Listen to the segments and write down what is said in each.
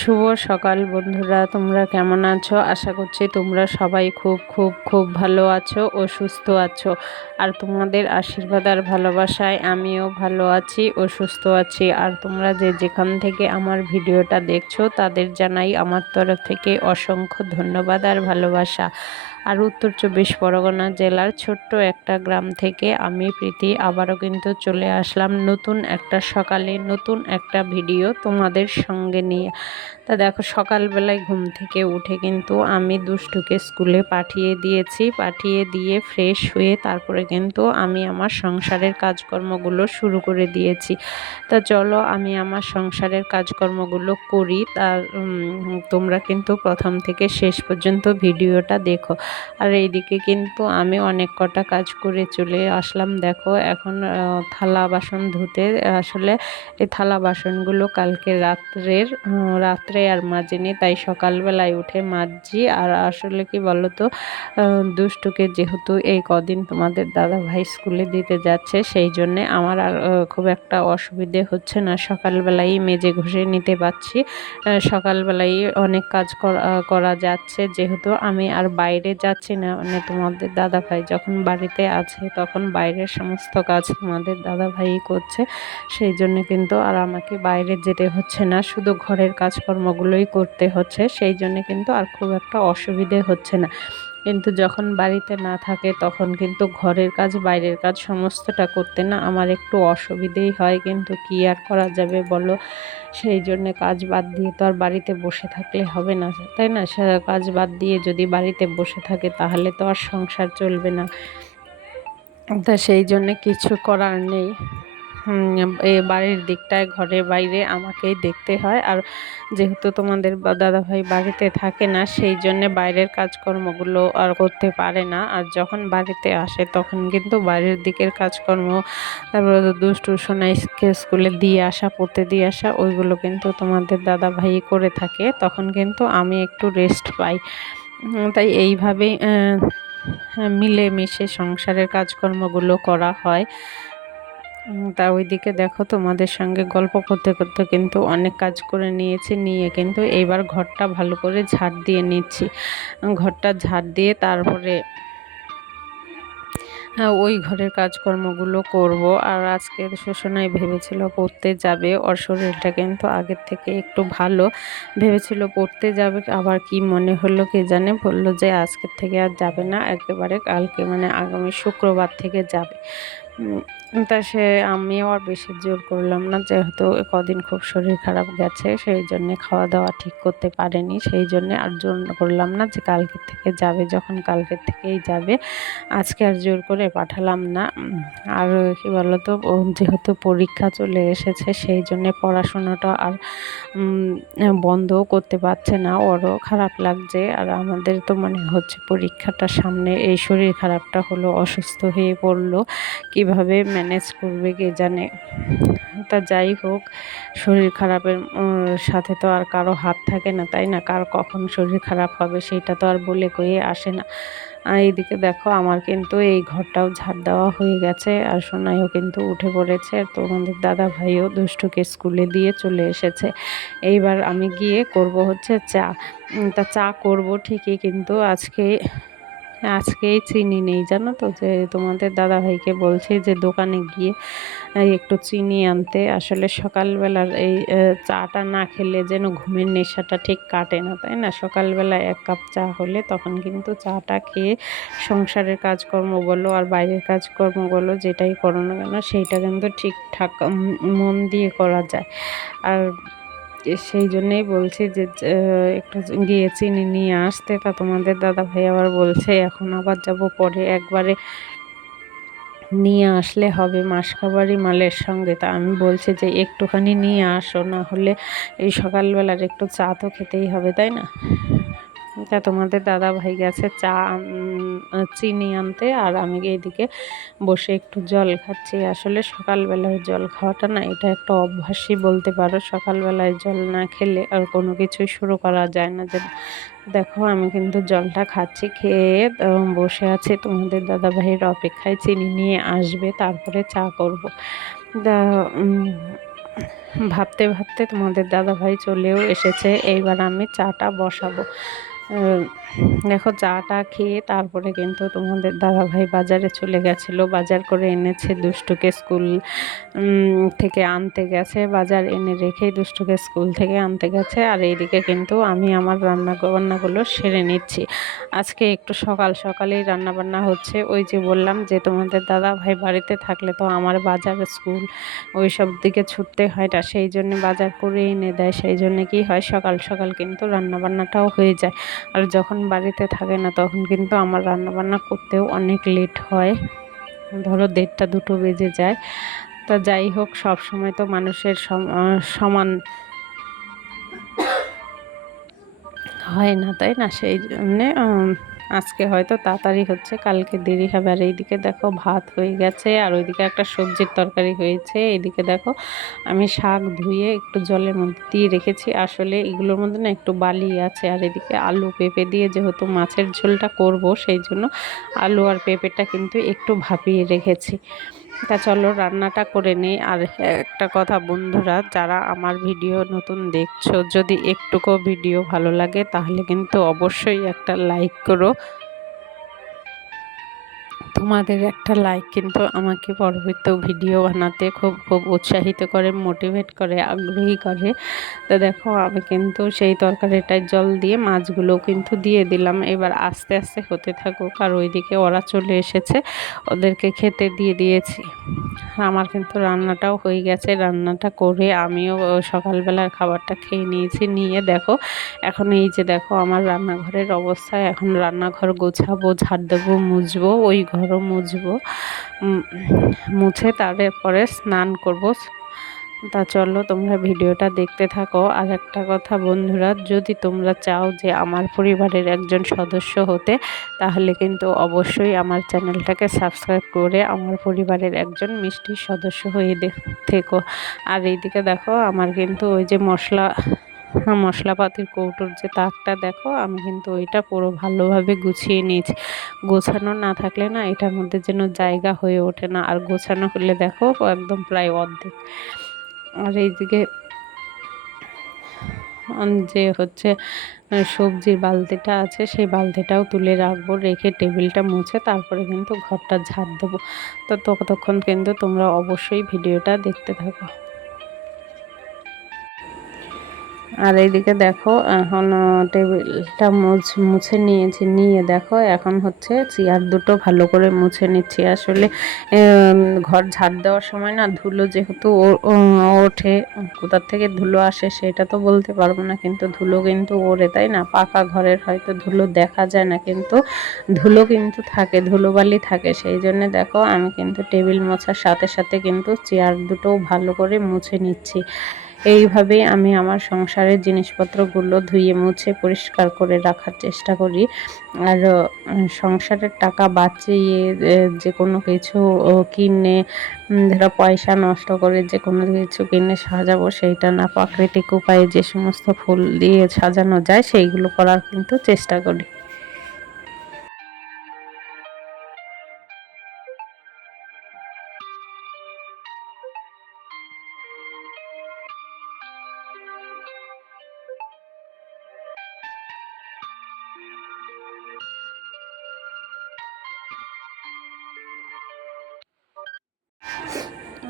শুভ সকাল বন্ধুরা, তোমরা কেমন আছো? আশা করছি তোমরা সবাই খুব খুব খুব ভালো আছো ও সুস্থ আছো। আর তোমাদের আশীর্বাদ আর ভালোবাসায় আমিও ভালো আছি ও সুস্থ আছি। আর তোমরা যে যেখান থেকে আমার ভিডিওটা দেখছ, তাদের জানাই আমার তরফ থেকে অসংখ্য ধন্যবাদ আর ভালোবাসা। আর উত্তর চব্বিশ পরগনা জেলার ছোট্ট একটা গ্রাম থেকে আমি প্রীতি আবারও কিন্তু চলে আসলাম নতুন একটা সকালে নতুন একটা ভিডিও তোমাদের সঙ্গে নিয়ে। তা দেখো, সকালবেলায় ঘুম থেকে উঠে কিন্তু আমি দুষ্টুকে স্কুলে পাঠিয়ে দিয়েছি, পাঠিয়ে দিয়ে ফ্রেশ হয়ে তারপরে কিন্তু আমি আমার সংসারের কাজকর্মগুলো শুরু করে দিয়েছি। তা চলো, আমি আমার সংসারের কাজকর্মগুলো করি। তার তোমরা কিন্তু প্রথম থেকে শেষ পর্যন্ত ভিডিওটা দেখো। আর এইদিকে কিন্তু আমি অনেক কটা কাজ করে চলে আসলাম। দেখো, এখন থালা বাসন ধুতে, আসলে এই থালা বাসনগুলো কালকে রাত্রের রাত্রে আর মাজিনি, তাই সকালবেলায় উঠে মাজছি। আর আসলে কি বলতো দুষ্টুকে যেহেতু এই কদিন তোমাদের দাদা ভাই স্কুলে দিতে যাচ্ছে, সেই জন্যে আমার আর খুব একটা অসুবিধে হচ্ছে না। সকালবেলাই মেজে ঘষে নিতে পারছি। সকালবেলাই অনেক কাজ করা যাচ্ছে। যেহেতু আমি আর বাইরে যাচ্ছি না। মানে তোমাদের দাদা ভাই যখন বাড়িতে আছে, তখন বাইরের সমস্ত কাজ তোমাদের দাদা ভাই করছে। সেই জন্য কিন্তু আর আমাকে বাইরে যেতে হচ্ছে না, শুধু ঘরের কাজকর্মগুলোই করতে হচ্ছে। সেই জন্য কিন্তু আর খুব একটা অসুবিধে হচ্ছে না। কিন্তু যখন বাড়িতে না থাকে তখন কিন্তু ঘরের কাজ, বাইরের কাজ সমস্তটা করতে না আমার একটু অসুবিধেই হয়। কিন্তু কি আর করা যাবে বলো? সেই জন্যে কাজ বাদ দিয়ে তো আর বাড়িতে বসে থাকলে হবে না, তাই না? কাজ বাদ দিয়ে যদি বাড়িতে বসে থাকে তাহলে তো আর সংসার চলবে না। তা সেই জন্যে কিছু করার নেই। বাড়ির দিকটায় ঘরে বাইরে আমাকেই দেখতে হয়। আর যেহেতু তোমাদের দাদাভাই বাড়িতে থাকে না, সেই জন্যে বাইরের কাজকর্মগুলো আর করতে পারে না। আর যখন বাড়িতে আসে, তখন কিন্তু বাইরের দিকের কাজকর্ম, তারপরে দুষ্টু সোনাইকে স্কুলে দিয়ে আসা, পড়তে দিয়ে আসা, ওইগুলো কিন্তু তোমাদের দাদাভাই করে থাকে। তখন কিন্তু আমি একটু রেস্ট পাই। তাই এইভাবেই মিলেমিশে সংসারের কাজকর্মগুলো করা হয়। তা ওইদিকে দেখো তোমাদের সঙ্গে গল্প করতে করতে কিন্তু অনেক কাজ করে নিয়েছি, নিয়ে কিন্তু এইবার ঘরটা ভালো করে ঝাড় দিয়ে নিচ্ছি। ঘরটা ঝাড় দিয়ে তারপরে হ্যাঁ ওই ঘরের কাজকর্মগুলো করব। আর আজকে শোষণায় ভেবেছিল পড়তে যাবে, ওর শরীরটা কিন্তু আগের থেকে একটু ভালো। ভেবেছিল পড়তে যাবে, আবার কি মনে হলো কে জানে? বলল যে আজকের থেকে আর যাবে না, একেবারে কালকে মানে আগামী শুক্রবার থেকে যাবে। তা সে আমিও আর বেশি জোর করলাম না, যেহেতু কদিন খুব শরীর খারাপ গেছে, সেই জন্যে খাওয়া দাওয়া ঠিক করতে পারেনি। সেই জন্যে আর জোর করলাম না যে কালকের থেকে যাবে, যখন কালকের থেকেই যাবে। আজকে আর জোর করে পাঠালাম না। আর কি বলতো যেহেতু পরীক্ষা চলে এসেছে, সেই জন্যে পড়াশোনাটা আর বন্ধও করতে পারছে না। ওরও খারাপ লাগছে। আর আমাদের তো মনে হচ্ছে পরীক্ষাটা সামনে, এই শরীর খারাপটা হলো, অসুস্থ হয়ে পড়ল। কীভাবে ম্যানেজ করবে কে জানে। তা যাই হোক, শরীর খারাপের সাথে তো আর কারও হাত থাকে না, তাই না? কার কখন শরীর খারাপ হবে সেটা তো আর বলে কয়ে আসে না। আর এইদিকে দেখো, আমার কিন্তু এই ঘরটাও ঝাড় দেওয়া হয়ে গেছে, আর সোনাইও কিন্তু উঠে পড়েছে তো আমাদের দাদা ভাইও দুষ্টুকে স্কুলে দিয়ে চলে এসেছে। এইবার আমি গিয়ে করব হচ্ছে চা। তা চা করব ঠিকই, কিন্তু আজকে আজকেই চিনি নেই, জানো তো? যে তোমাদের দাদাভাইকে বলছি যে দোকানে গিয়ে একটু চিনি আনতে। আসলে সকালবেলার এই চাটা না খেলে যেন ঘুমের নেশাটা ঠিক কাটে না, তাই না? সকালবেলা এক কাপ চা হলে তখন কিন্তু চাটা খেয়ে সংসারের কাজকর্ম বলো আর বাইরের কাজকর্ম বলো, যেটাই করো না কেন, সেইটা কিন্তু ঠিকঠাক মন দিয়ে করা যায়। আর সেই জন্যেই বলছি যে একটু গিয়ে চিনি নিয়ে আসতে। তা তোমাদের দাদা ভাই আবার বলছে, এখন আবার যাব পরে একবারে নিয়ে আসলে হবে মাসকাবারি মালের সঙ্গে। তা আমি বলছি যে, একটুখানি নিয়ে আসো, না হলে এই সকালবেলার একটু চা তো খেতেই হবে, তাই না? তা তোমাদের দাদা ভাই গেছে চা চিনি আনতে, আর আমি এইদিকে বসে একটু জল খাচ্ছি। আসলে সকালবেলায় জল খাওয়াটা না, এটা একটা অভ্যাসই বলতে পারো। সকালবেলায় জল না খেলে আর কোনো কিছুই শুরু করা যায় না। যে দেখো, আমি কিন্তু জলটা খাচ্ছি, খেয়ে বসে আছি। তোমাদের দাদা ভাইয়ের অপেক্ষায় চিনি নিয়ে আসবে, তারপরে চা করব। ভাবতে ভাবতে তোমাদের দাদা ভাই চলেও এসেছে। এইবার আমি চাটা বসাবো। 嗯 দেখো চাটা খেয়ে তারপরে কিন্তু তোমাদের দাদা ভাই বাজারে চলে গেছিল। বাজার করে এনেছে দুষ্টুকে স্কুল থেকে আনতে গেছে। বাজার এনে রেখেই দুষ্টুকে স্কুল থেকে আনতে গেছে। আর এইদিকে কিন্তু আমি আমার রান্না বান্নাগুলো সেরে নিচ্ছি। আজকে একটু সকাল সকালেই রান্না বান্না হচ্ছে। ওই যে বললাম যে তোমাদের দাদা ভাই বাড়িতে থাকলে তো আমার বাজার, স্কুল ওই সব দিকে ছুটতে হয় না। সেই জন্য বাজার করে এনে দেয়। সেই জন্য কি হয়? সকাল সকাল কিন্তু রান্না বান্নাটাও হয়ে যায়। আর যখন বাড়িতে থাকে না, তখন কিন্তু আমার রান্নাবান্না করতেও অনেক লেট হয়। ধরো দেড়টা দুটো বেজে যায়। তা যাই হোক, সব সময় তো মানুষের সমান হয় না, তাই না? সেই জন্যে আজকে হয়তো তাড়াতাড়ি হচ্ছে, কালকে দেরি হবে। আর এইদিকে দেখো ভাত হয়ে গেছে, আর ওইদিকে একটা সবজির তরকারি হয়েছে। এদিকে দেখো আমি শাক ধুয়ে একটু জলের মধ্যে দিয়ে রেখেছি। আসলে এগুলোর মধ্যে না একটু বালি আছে, আর এদিকে আলু পেঁপে দিয়ে যেহেতু মাছের ঝোলটা করব, সেই জন্য আলু আর পেঁপেটা কিন্তু একটু ভাপিয়ে রেখেছি। তা চলো রান্নাটা করে নিই। আর একটা কথা বন্ধুরা, যারা আমার ভিডিও নতুন দেখছ, যদি একটুকু ভিডিও ভালো লাগে, তাহলে কিন্তু অবশ্যই একটা লাইক করো। তোমাদের একটা লাইক কিন্তু আমাকে পরবর্তী ভিডিও বানাতে খুব খুব উৎসাহিত করে মোটিভেট করে, আগ্রহী করে। তো দেখো, আমি কিন্তু সেই তরকারিটায় জল দিয়ে মাছগুলো কিন্তু দিয়ে দিলাম। এবার আস্তে আস্তে হতে থাকুক, আর ওইদিকে ওরা চলে এসেছে, ওদেরকে খেতে দিয়ে দিয়েছি। আমার কিন্তু রান্নাটাও হয়ে গেছে, রান্নাটা করে আমিও সকালবেলার খাবারটা খেয়ে নিয়েছি। নিয়ে দেখো, এখন এই যে দেখো, আমার রান্নাঘরের অবস্থা। এখন রান্নাঘর গোছাবো, ঝাড় দেবো, মুছবো, ওই ঘরও মুছবো। মুছে তারপরে স্নান করব। তা চলো তোমরা ভিডিওটা দেখতে থাকো। আর একটা কথা বন্ধুরা, যদি তোমরা চাও যে আমার পরিবারের একজন সদস্য হতে, তাহলে কিন্তু অবশ্যই আমার চ্যানেলটাকে সাবস্ক্রাইব করে আমার পরিবারের একজন মিষ্টির সদস্য হয়ে থেকো। আর এইদিকে দেখো, আমার কিন্তু ওই যে মশলা মশলাপাতির কৌটোর যে তাকটা দেখো, আমি কিন্তু ওইটা পুরো ভালোভাবে গুছিয়ে নিয়েছি। গোছানো না থাকলে না এটার মধ্যে যেন জায়গা হয়ে ওঠে না। আর গোছানো হলে দেখো, একদম প্রায় অর্ধেক। আর এইদিকে যে হচ্ছে সবজির বালতিটা আছে, সেই বালতিটাও তুলে রাখব, রেখে টেবিলটা মুছে তারপরে কিন্তু ঘরটা ঝাড় দেবো। তো ততক্ষণ কিন্তু তোমরা অবশ্যই ভিডিওটা দেখতে থাকো। আর এইদিকে দেখো, এখন টেবিলটা মুছ, মুছে নিয়েছি, নিয়ে দেখো, এখন হচ্ছে চেয়ার দুটো ভালো করে মুছে নিচ্ছি। আসলে ঘর ঝাড় দেওয়ার সময় না ধুলো যেহেতু ওঠে, কোথার থেকে ধুলো আসে সেটা তো বলতে পারব না, কিন্তু ধুলো কিন্তু ওড়ে, তাই না? পাকা ঘরের হয়তো ধুলো দেখা যায় না, কিন্তু ধুলো কিন্তু থাকে, ধুলোবালি থাকে। সেই জন্য দেখো, আমি কিন্তু টেবিল মোছার সাথে সাথে কিন্তু চেয়ার দুটোও ভালো করে মুছে নিচ্ছি। এইভাবেই আমি আমার সংসারের জিনিসপত্রগুলো ধুয়ে মুছে পরিষ্কার করে রাখার চেষ্টা করি। আর সংসারের টাকা বাঁচিয়ে যে কোনো কিছু কিনে ধরো পয়সা নষ্ট করে যে কোনো কিছু কিনে সাজাবো, সেইটা না, প্রাকৃতিক উপায়ে যে সমস্ত ফুল দিয়ে সাজানো যায়, সেইগুলো করার কিন্তু চেষ্টা করি।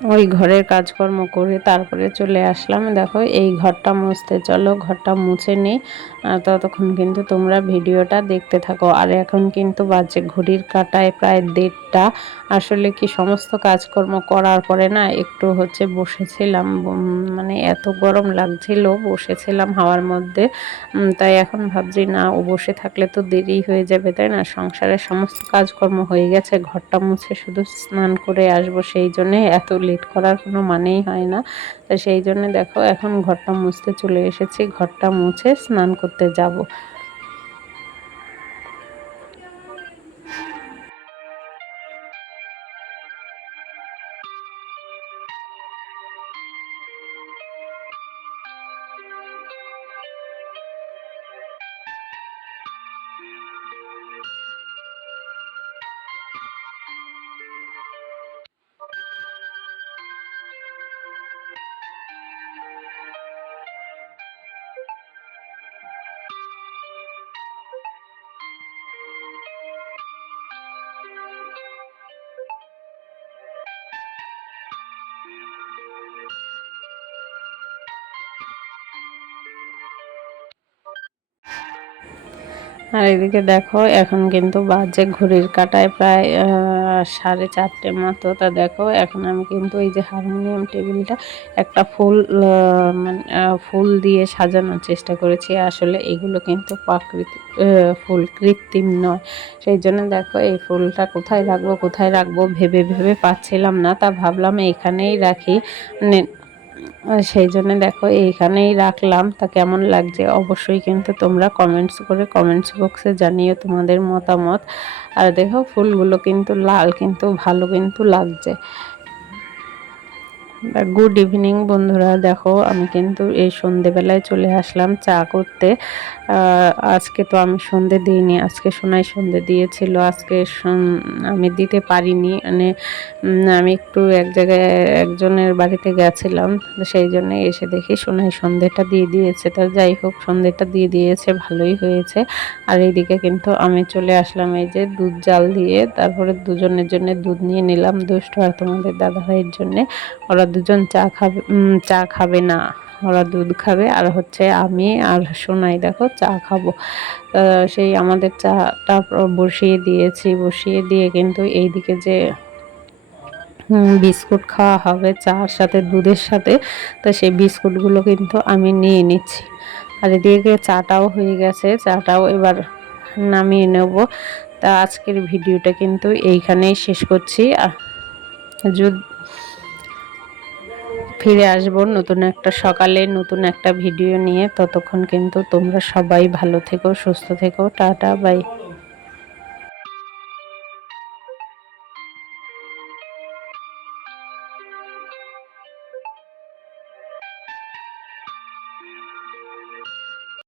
ওই ঘরের কাজকর্ম করে তারপরে চলে আসলাম। দেখো, এই ঘরটা মুছতে। চলো, ঘরটা মুছে নিই। ততক্ষণ কিন্তু তোমরা ভিডিওটা দেখতে থাকো। আর এখন কিন্তু বাজে, ঘড়ির কাটায় প্রায় দেড়টা। আসলে কি সমস্ত কাজকর্ম করার পরে না একটু হচ্ছে বসেছিলাম। মানে এত গরম লাগছিল, বসেছিলাম হাওয়ার মধ্যে। তাই এখন ভাবছি, না, ও বসে থাকলে তো দেরি হয়ে যাবে, তাই না? সংসারের সমস্ত কাজকর্ম হয়ে গেছে, ঘরটা মুছে শুধু স্নান করে আসব, সেই জন্যে এত লেট করার কোনো মানেই হয় না। তো সেই জন্য দেখো, এখন ঘরটা মুছতে চলে এসেছি। ঘরটা মুছে স্নান করতে যাব। আর এদিকে দেখো, এখন কিন্তু বাজে ঘড়ির কাটায় প্রায় সাড়ে চারটে মতো। তা দেখো, এখন আমি কিন্তু এই যে হারমোনিয়াম টেবিলটা একটা ফুল মানে ফুল দিয়ে সাজানোর চেষ্টা করেছি। আসলে এগুলো কিন্তু প্রাকৃতিক ফুল, কৃত্রিম নয়। সেই জন্য দেখো, এই ফুলটা কোথায় রাখব কোথায় রাখব ভেবে ভেবে পাচ্ছিলাম না। তা ভাবলাম এখানেই রাখি। মানে সেই জন্য দেখো এইখানেই রাখলাম। তা কেমন লাগছে অবশ্যই কিন্তু তোমরা কমেন্টস করে কমেন্টস বক্সে জানিও তোমাদের মতামত। আর দেখো ফুলগুলো কিন্তু লাল কিন্তু ভালো কিন্তু লাগছে। গুড ইভিনিং বন্ধুরা। দেখো, আমি কিন্তু এই সন্ধেবেলায় চলে আসলাম চা করতে। আজকে তো আমি সন্ধে দিইনি, আজকে সোনাই সন্ধে দিয়েছিল। আজকে আমি দিতে পারিনি মানে আমি একটু এক জায়গায় একজনের বাড়িতে গেছিলাম সেই জন্য এসে দেখি সোনাই সন্ধেটা দিয়ে দিয়েছে। তা যাই হোক, সন্ধেটা দিয়ে দিয়েছে, ভালোই হয়েছে। আর এইদিকে কিন্তু আমি চলে আসলাম এই যে দুধ জাল দিয়ে। তারপরে দুজনের জন্য দুধ নিয়ে নিলাম দুষ্ট আর তোমাদের দাদা ভাইয়ের জন্যে। ওরা দুজন চা খাবে চা খাবে না। ওরা দুধ খাবে, আর হচ্ছে আমি আর সোনাই দেখো চা খাব। সেই আমাদের চাটা বসিয়ে দিয়েছি, বসিয়ে দিয়ে কিন্তু এইদিকে যে বিস্কুট খাওয়া হবে চার সাথে দুধের সাথে, তো সেই বিস্কুটগুলো কিন্তু আমি নিয়ে নিচ্ছি। আর এদিকে চাটাও হয়ে গেছে, চাটাও এবার নামিয়ে নেব। তা আজকের ভিডিওটা কিন্তু এইখানেই শেষ করছি। আর যদি ফিরে আসব নতুন একটা সকালে, নতুন একটা ভিডিও নিয়ে। ততক্ষণ কিন্তু তোমরা সবাই ভালো থেকো, সুস্থ থেকো। Tata, bye.